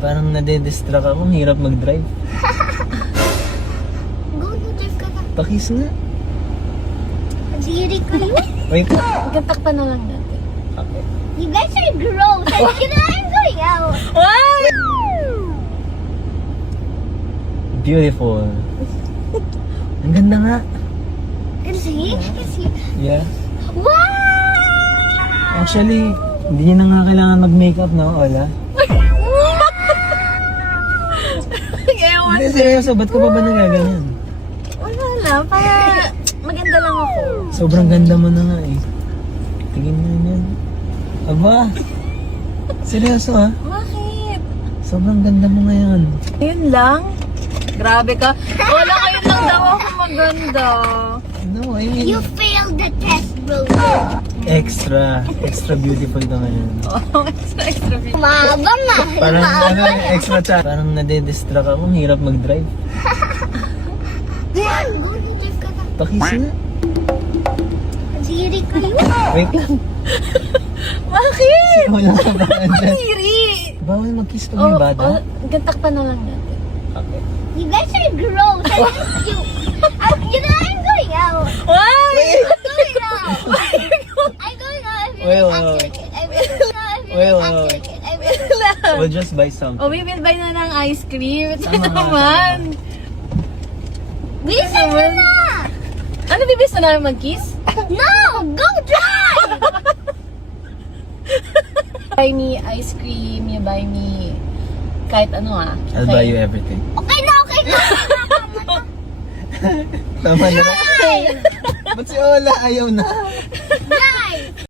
Parang nade-distract ako, ang hirap mag-drive. Go, drive ka na. Pakis nga. Diri kayo. Wait. Magkatakpan na lang natin. Okay. You guys are gross. I'm going out. What? Beautiful. Ang ganda nga. See? Yeah. Wow! Actually, hindi na nga kailangan mag-makeup, no, Ola? Ewan. Hindi, seryoso, ba't ka pa ba nagaganyan? Wala lang, para maganda lang ako. Sobrang ganda mo na nga eh. Tingin mo yan. Aba! Seryoso ha? Bakit? Sobrang ganda mo ngayon. Yun lang? Grabe ka. Wala kayo lang daw ako maganda. No, I mean, You failed the test, bro. extra beautiful ka ngayon. Oh, extra big. Maabang na. Parang ano, extra chat. Parang nade-distract ako, ang hirap mag-drive. Go, drive ka na. Pakis nga. Diri kayo. Wait lang. Bakit? Wala ka ba andyan? Siri! Bawal mag-kiss pag may bata? Gantakpan na lang natin. Oh, Okay. You guys are gross. I'm going out. Why? I'm going out. I'm going out. Wait, I'm wait. going out. We'll just buy something. Oh, we will buy na ng ice cream. Ito Tama nga, naman. Bilisan mo na. Ano, bibis na namin mag-kiss? No, go drive. Buy me ice cream, you buy me kahit ano ah. I'll buy you everything. Okay na. Tama na. Okay. Ba't si Ola ayaw na? Na,